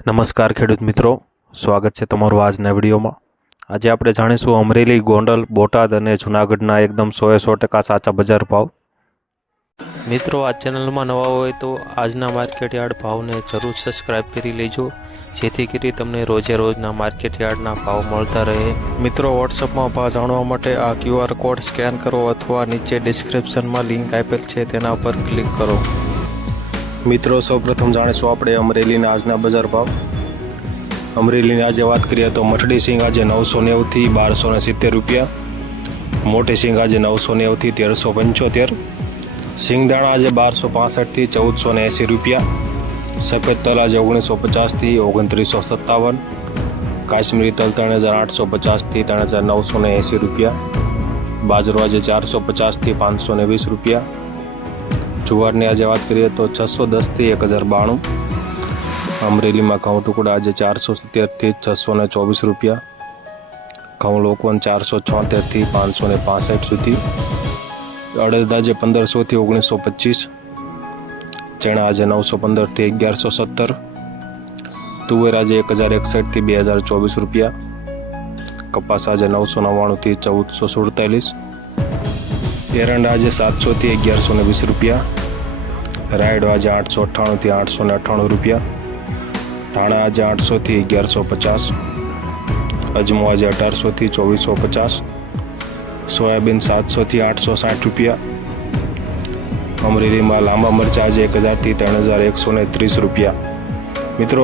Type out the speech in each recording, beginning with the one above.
નમસ્કાર ખેડૂત મિત્રો, સ્વાગત છે તમારું આજના વિડીયોમાં। આજે આપણે જાણીશું અમરેલી, ગોંડલ, બોટાદ અને જૂનાગઢના એકદમ 100% સાચા બજાર ભાવ। મિત્રો, આ ચેનલમાં નવા હોય તો આજના માર્કેટ યાર્ડ ભાવને જરૂર સબસ્ક્રાઇબ કરી લેજો, જેથી કરી તમને રોજે રોજના માર્કેટ યાર્ડના ભાવ મળતા રહે। મિત્રો, વોટ્સઅપમાં ભાવ જાણવા માટે આ QR કોડ સ્કેન કરો અથવા નીચે ડિસ્ક્રિપ્શનમાં લિંક આપેલ છે તેના પર ક્લિક કરો। મિત્રો, સૌપ્રથમ જાણીશું આપણે અમરેલીના આજના બજાર ભાવ। અમરેલીની આજે વાત કરીએ તો મઠડી સિંગ આજે 990 થી 1270 રૂપિયા, મોટી સિંગ આજે 990 થી 1375, સિંગદાણા આજે 1265 થી 1480 રૂપિયા, સફેદ તલ આજે 1950 થી 2957, કાશ્મીરી તલ 3850 થી 3980 રૂપિયા, બાજરો આજે 450 થી 520 રૂપિયા, જુવારની આજે વાત કરીએ તો 610 થી 1092, અમરેલીમાં ઘઉં ટુકડા આજે 470 થી 624 રૂપિયા, ઘઉં લોકવન 476 થી 565 સુધી, અડદ આજે 1500 થી 1925, ચણા આજે 915 થી 1170, તુવેર આજે 1061 થી 2024 રૂપિયા, કપાસ આજે 999 થી 1447, એરંડા આજે 700 થી 1120 રૂપિયા, રાયડો આજે 898 થી 898 રૂપિયા, ધાણા આજે 800 થી 1150, અજમો આજે 1800 થી 2450, સોયાબીન 700 થી 860 રૂપિયા, અમરેલીમાં લાંબા મરચાં આજે 1000 થી 3130 રૂપિયા। મિત્રો,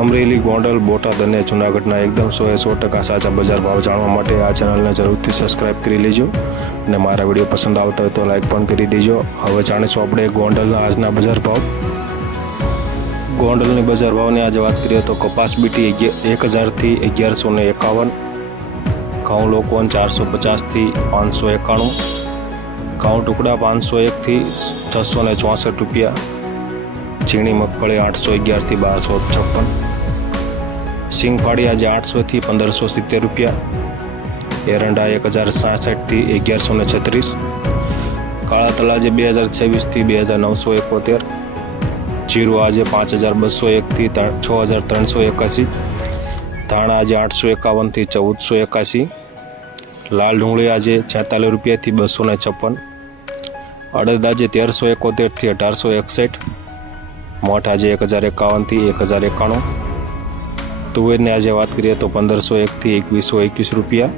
અમરેલી, ગોંડલ, બોટાદ અને જૂનાગઢના એકદમ 100% સાચા બજાર ભાવ જાણવા માટે આ ચેનલને જરૂરથી સબસ્ક્રાઇબ કરી લેજો અને મારા વિડીયો પસંદ આવતા હોય તો લાઈક પણ કરી દેજો। હવે જાણીશું આપણે ગોંડલના આજના બજાર ભાવ। ગોંડલની બજાર ભાવની આજે વાત કરીએ તો કપાસ બીટી 1000 થી 1151, ઘઉં લોકવન 450 થી 591, ઘઉં ટુકડા 501 થી 664 રૂપિયા, ઝીણી મગફળી 811 થી 1256, સિંગફાળી આજે 800 થી 1570 રૂપિયા, એરંડા 1066 થી 1136, કાળા તલ આજે 2026 થી 2971, જીરું આજે 5201 થી 6381, ધાણા આજે 851 થી 1481, લાલ ડુંગળી આજે 46 રૂપિયા થી 256, અડદ આજે 1371 થી 1861, મઠ આજે 1051 થી 1091, તુવેરની આજે વાત કરીએ તો 1501 થી 2121 રૂપિયા,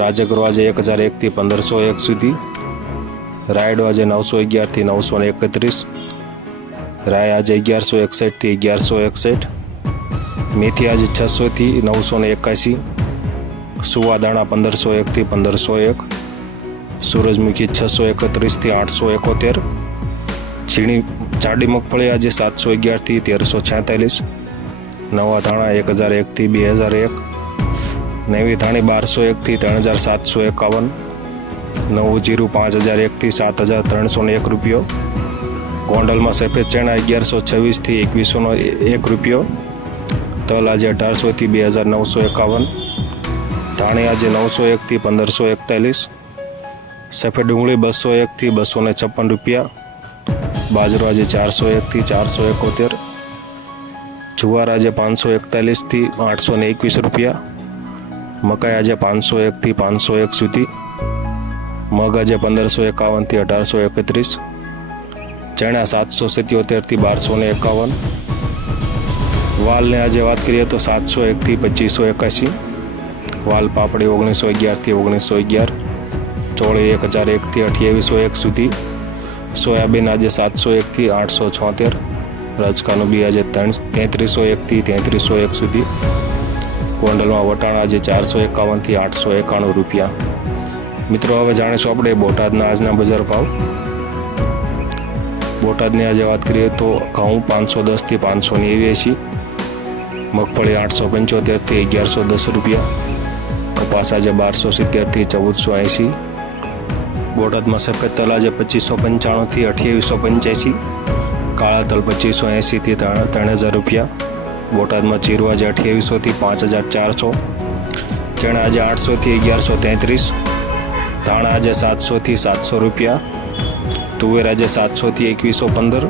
રાજગરો આજે 1001 થી 1501 સુધી, રાયડો આજે 911 થી 931, રાય આજે 1161 થી 1161, મેથી આજે 600 થી 981, સુવાદાણા 1501 થી 1501, સૂરજમુખી 631 થી 871, ઝીણી જાડી મગફળી આજે 711 થી 1346, નવા ધાણા 1001 થી 2001, નવી ધાણી 1201 થી 3751, નવું જીરું 5001 થી 7301 રૂપિયો, ગોંડલમાં સફેદ ચણા 1126 થી 2101 રૂપિયો, તલ આજે 1800 થી 2951, ધાણી આજે 901 થી 1541, સફેદ ડુંગળી 201 થી 256 રૂપિયા, બાજરો આજે 401 થી 471, જુવાર આજે 541 થી 821 રૂપિયા, મકાઈ આજે 501 થી 501 સુધી, મગ આજે 1551 થી 1831, ચણા 777 થી 1251, વાલને આજે વાત કરીએ તો 701 થી 2581, વાલ પાપડી 1911 થી 1911, ચોળી 1001 થી 2801 સુધી, સોયાબીન આજે 701 થી 876, રજકાનું બી આજે 3301 થી 3301 સુધી, ગોંડલમાં વટાણા આજે 451 થી 891 રૂપિયા। મિત્રો, હવે જાણીશું આપણે બોટાદના આજના બજાર ભાવ। બોટાદની આજે વાત કરીએ તો ઘઉં 510 થી 589, મગફળી 875 થી 1110 રૂપિયા, કપાસ આજે 1270 થી 1480, બોટાદમાં સફેદ તલ આજે 2595 થી 2885, કાળા તલ 2580 થી 3000 રૂપિયા, બોટાદમાં જીરું આજે 2800 થી 5400, ચણા આજે 800 થી 1133, ધાણા આજે 700 થી 700 રૂપિયા, તુવેર આજે 700 થી 2115,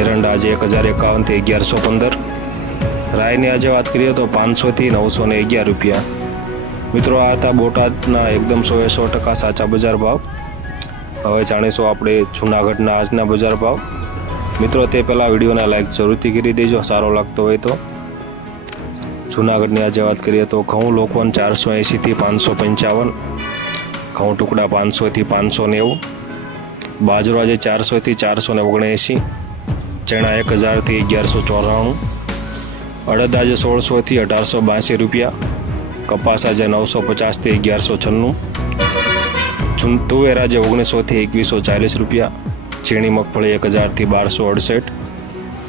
એરંડા આજે 1051 થી 1115, રાયની આજે વાત કરીએ તો 500થી 911 રૂપિયા। મિત્રો આ હતા બોટાદના એકદમ 100% સાચા બજાર ભાવ। હવે જાણીશું આપણે જૂનાગઢના આજના બજાર ભાવ। મિત્રો તે પહેલાં વિડીયોને લાઈક જરૂરથી કરી દેજો સારો લાગતો હોય તો। જૂનાગઢની આજે વાત કરીએ તો ઘઉં લોકવન 480થી 555, ઘઉં ટુકડા 500થી 590, બાજરો આજે 400થી 479, ચણા 1000થી 1194, અડદ આજે 1600થી 1882 રૂપિયા, કપાસ આજે 950થી 1196, તુવેર આજે 1900થી 2140 રૂપિયા, ઝીણી મગફળી 1000થી 1268,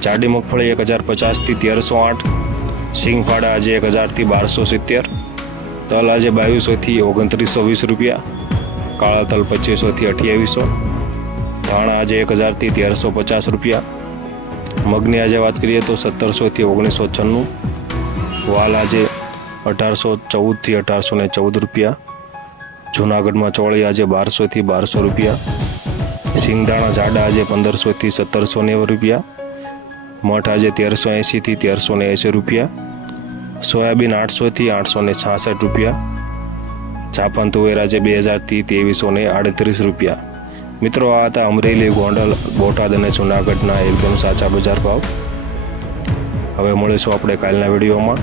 જાડી મગફળી 1050થી 1308, સિંગફાડા આજે 1000થી 1270, તલ આજે 2200થી 2920 રૂપિયા, કાળા તલ 2500થી 2800, ધાણા આજે 1000થી 1350 રૂપિયા, મગની આજે વાત કરીએ તો 1700થી 1996, વાલ આજે 1814થી 1814 રૂપિયા, જૂનાગઢમાં ચોળી આજે 1200થી 1200 રૂપિયા, સિંગદાણા જાડા આજે 1500થી 1790 રૂપિયા, મઠ આજે 1380થી 1380 રૂપિયા, સોયાબીન 800થી 866 રૂપિયા, જાપાન તુવેર આજે 2000થી 2338 રૂપિયા। મિત્રો આ હતા અમરેલી, ગોંડલ, બોટાદ અને જૂનાગઢના એકદમ સાચા બજાર ભાવ। હવે મળીશું આપણે કાલના વિડીયોમાં।